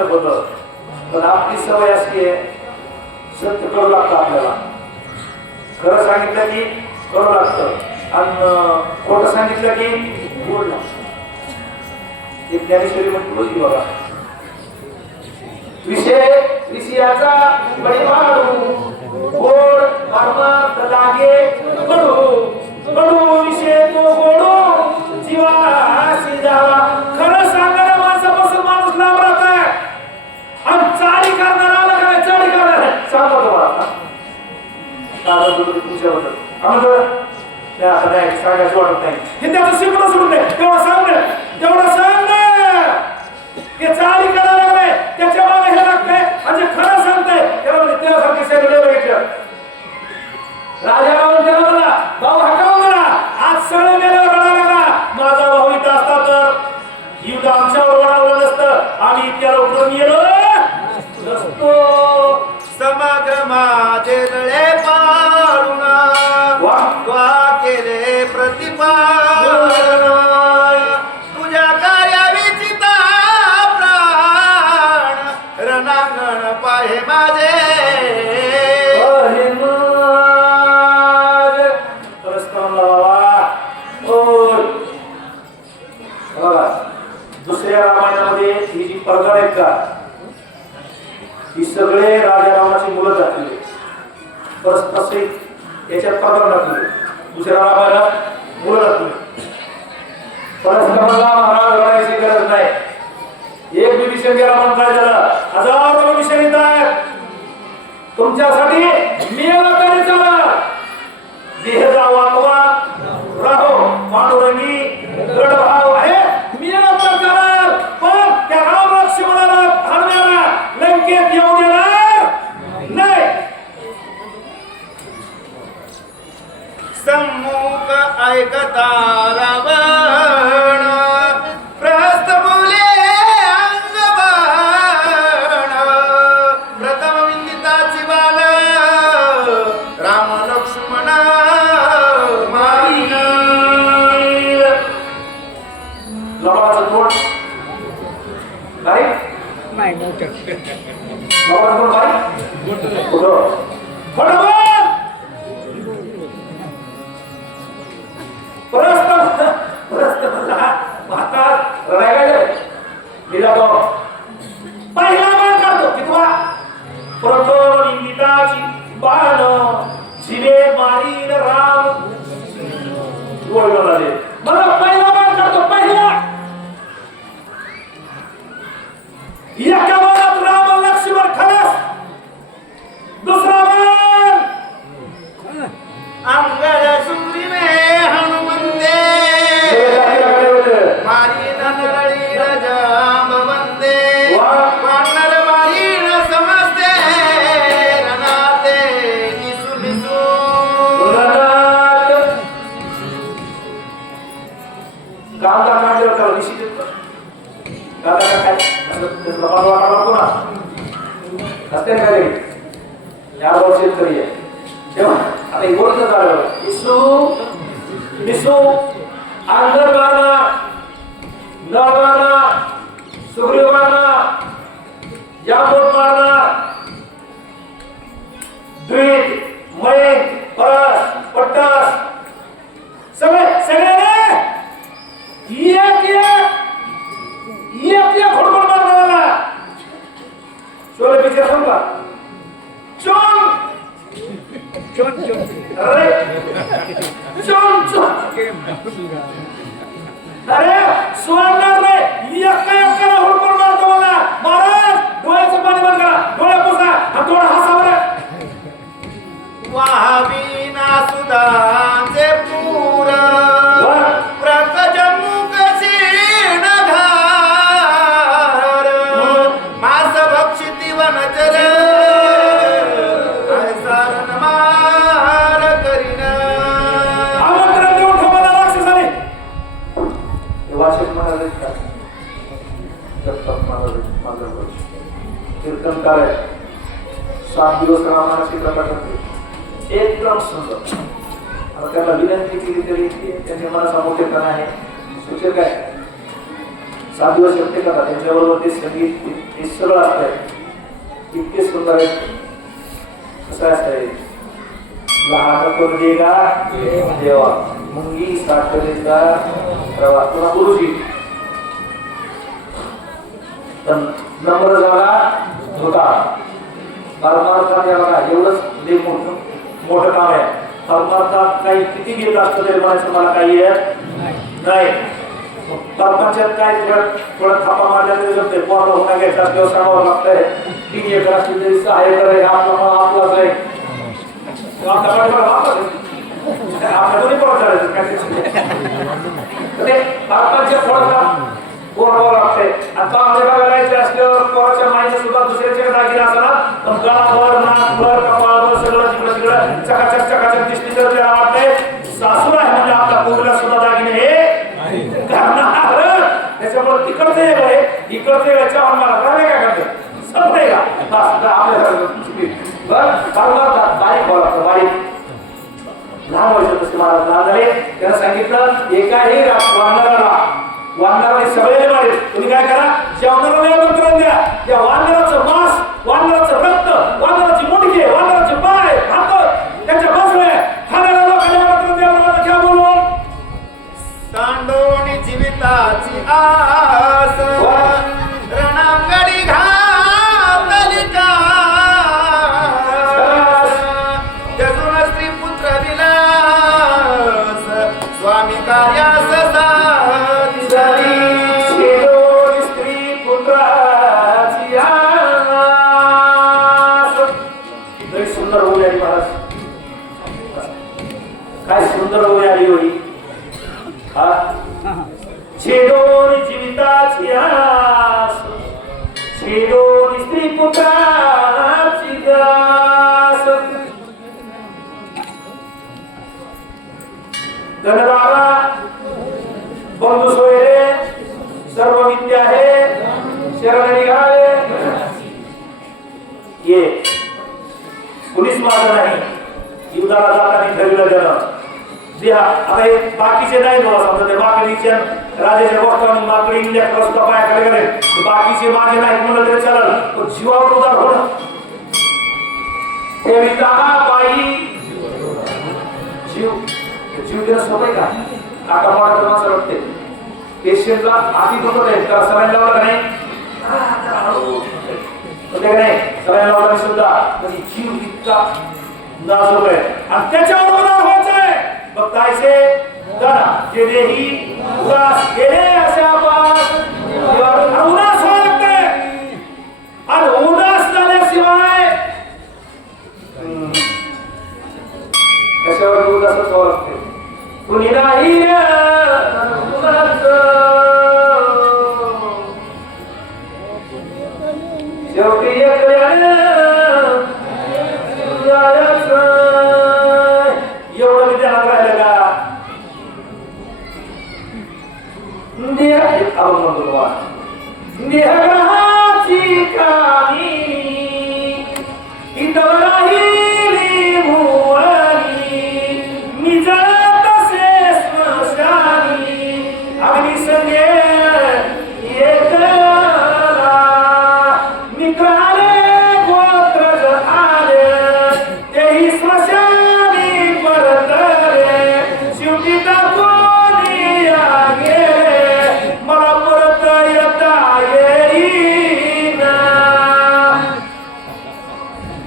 सांगितलं होतं, पण आपली सवय असते सत्य करू लागतं आपल्याला. खरं सांगितलं की करू लागतं आणि खोटं सांगितलं की गोड लागतं. एक ज्ञानेश्वरी म्हटलं बघा, विषयाचा बळी मारू गोड परमार्थ लागे कडू, कडू विषय तो गोडू जीवासी जावा. खरं सांगणाऱ्या माणसापासून माणूस लांब राहत आहे आणि चाडी करणारा आला काय चाडी करणार सांगा तुम्हाला तुमच्याबद्दल आम्हाला नाही सांगायचं वाटत नाही. हे त्याचं शिकणं सोडून दे, तेवढं सांग दे, तेवढं सांग दे. ते चाडी करायला लागलाय त्याच्या मागे हे लागतंय आणि खरं सांगतंय त्याला म्हणजे त्यासारखे सगळे बघितलं. राजाराव त्याला म्हणला भाऊ हकाव म्हणा, आज सगळे मेल्यावर रडा लागला. माझा भाऊ इथं असता तर युद्ध आमच्यावर वळवलं नसतं, आम्ही इतक्या लवकर गेलो नसतो. समग्र माझे नळे पाडून वा केले प्रतिपादन, तुझ्या कार्याविचिता प्राण रणांगण पाहे माझे. दुसऱ्या रामायणामध्ये ही जी प्रकार आहेत का, ही सगळे राजा रावणाची मुलं दाखवली. परस्पर याच्यात प्रकार दाखवले. दुसऱ्या रामायणात मुलं दाखवली. परस्पराला महाराज लढायची गरज नाही. एक विभीषण गेला म्हणून काय झालं, हजारो विभीषण येत आहेत तुमच्यासाठी. मेला तरी चला, देह जाऊ आत्मा राहो पांडुरंगी गड भाव आहे. मेला तर चालेल, पण त्या राम लक्ष्मणाला हरण्याला लंकेत येऊ देणार नाही. सम्मुख ऐकता रावण प्रस्थ बोले अंगबाण, प्रथम विंदिताची बाल राम लक्ष्मण मारिल. लबाडाचं तोंड नाही नाही मोठं लबाडाचं तोंड नाही खोटं खोटं बोल. पहिला बाण काढतो कितवा, प्रथम इंदिताची बाण जिवे मारील राम. मला पहिला बाण काढतो, पहिला एका बाणात राम लक्ष्मण खलास. दुसरा बाण अंगद सुग्रीवे हनुमंते मारीन नरळीर जांबवंते, वानर मारीन समस्ते रणाते निसू निसू. गांधा काढल्यावर त्याला दिशी देतो. गांधा काय वाटतो ना असते ना काय यावर शेतकरी आहे तेव्हा आता एवढं झालं. विष्णू विष्णू अंगर मारणार, नळ मारणार, सुग्रीव मारणार, जांबूट मारणार, द्विज मैन परस पट्टास सगळे सगळे एक खोडकोड मारणारा शोले पिक्चर सांगा चोन चोन चोन अरे चोन चोन अरे सोडणार नाही. एका हुडकून मारतो मला. महाराज डोळ्याचं पाणी बंद करा, डोळे पुसा आणि थोडं हसा बरं. वाहवीना सुधाचे पूर प्रकज मुख क्षीण धार, मास भक्षिती वनचर सारण मार करीन. आमंत्रण देऊन ठेवला राक्षसाने. वाशिक महाराज का दत्तक महाराज कीर्तनकार आहे. 7 दिवस रामाची कथा करते एकदम सुंदर. आता त्याला विनंती केली तरी त्यांनी मला मोठेपणा आहे. सुचेल काय 7 दिवस एकटे करतात त्यांच्याबरोबर ते संगीत हे सगळं असतंय इतके सुंदर आहे कसं असतंय लहान कोण देगा देवा मुंगी साखरेचा रवा तुला गुरुजी पण नम्र झाला होता परमार्थात बघा एवढंच ते मोठं काम आहे परमार्थात काही किती घेत असतं तरी म्हणायचं मला काही येत नाही परपंचात काय थोडं थापा मारल्या तरी जमते पोराला होता घ्यायचा किंवा सांगावं लागतंय 3 एकर असली तरी 6 एकर आहे आपलाच आहे आपल्या दोन्ही पोरं चालायचं काय ते परपंचात थोडासा पोरावं लागतंय आणि बांगड्या घालायचे असल्यावर पोराच्या माईने सुद्धा दुसऱ्याच्या दागिने असला पण गळाभर नाकभर कपाळभर सगळं तिकडं चकाचक दिसली तर त्याला वाटतंय सासू आहे म्हणजे आपल्या पोरीला सुद्धा दागिने हे करणार त्याच्यामुळे तिकडचे आहे इकडचे याच्या मला काय काय करते संपले का बस आपल्या बारीक बोला बारीक लहान व्हायचं तसे महाराज लहान झाले त्याला सांगितलं एकाही वानराने सगळे मारेल तुम्ही काय करा जेवणाला मंत्र द्या त्या वानराचं मांस वानराचं रक्त वानराची मुंडके वानराचे पाय हात त्याच्या बसले खाण्याला लोकांना मंत्र द्या घ्या बोलून सांडोणी जीविताची आस रणांगडी घातली कास जजून स्त्री पुत्र विलास स्वामी कार्यास साधी स्त्री पुत्राची आस लय सुंदर होई आली महाराज काय सुंदर होई आली होई छेदोनी जीविताची आस छेदोनी स्त्री पुत्राची दास धनदारा बंधू सोयरे सर्व विद्या आहे शरण निघाले ये कुणीच माझं नाही युद्धाला जाताना ठरविलं गेलं द्या आता हे बाकीचे नाही मला समजा ते बाकीच्या राजाच्या गोष्टांनी माकडी इंडिया रस्ता पायाकडे गेले बाकीचे माझे नाही म्हणलं तरी चालेल पण जीवावर उदार होणं ते विधाना बाई जीव देणं सोपं का काका मोठा माणसं वाटते पेशंटला आधी होत आहे त्याला सलाईन लावलं नाही होते नाही सलाईन लावलं सुद्धा म्हणजे जीव इतका नाजूक आहे आणि त्याच्यावर उदार व्हायचंय बघतायचे दादा जे देही उदास गेले असे आपण उदास व्हावं लागते आणि उदास झाल्याशिवाय कशावर उदासच व्हावं लागते कुणी नाही उदास शेवटी एकल्याने एवढं मी ध्यानात राहिलं का देहग्रहाची कामी इथं राहिली भुवनी मी जळत असे स्मशानी अग्निसंगे येतला मित्राने गोत्रज आले तेही स्मशानी परतले शेवटी दाखवली गेले मला परत येता येईना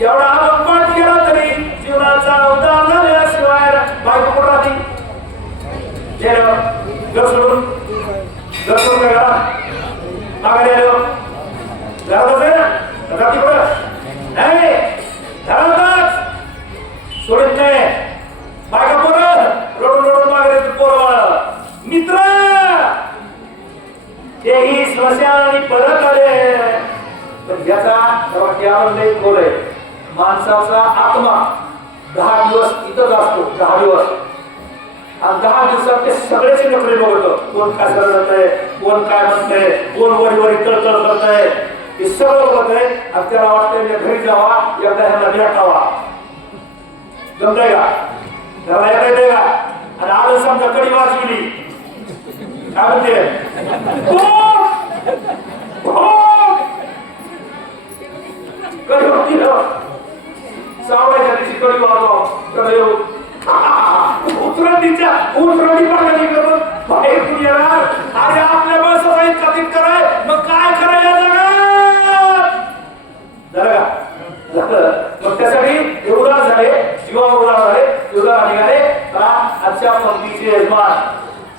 एवढा पाठ केला तरी जीवनाचा उद्धार झाल्याशिवाय बायको कुठं राहते घर सोडून काय करा माघारी आलो घरातच आहे ना जाती कुठं नाही घरातच सोडत नाही बायका पोरं रडून माघारी पोरं मित्र तेही स्मशानी परत आले पण याचा लय खोल आहे माणसाचा आत्मा 10 दिवस इथंच असतो 10 दिवस आणि 10 दिवसात ते सगळेच नखरे बघतो कोण काय करतंय कोण काय म्हणतंय कोण वरी तळतळ करतंय हे सगळं बघतंय आणि त्याला वाटतंय घरी जावा एकदा ह्यांना भेटावा जमतंय का त्याला येते का आणि आलं समजा कडी वाजविली काय म्हणते सावळ्याच्या दिवशी कडी वाजव कडे उतरंडीच्या उतरंडी पाणी करून बाहेर कुणी येणार अरे आपल्या बसचा इतका तित कराय मग काय कराय या जगात जरा झालं मग त्यासाठी एवढा झाले जीवा उदार झाले उदार निघाले का आजच्या पंक्तीचे यजमान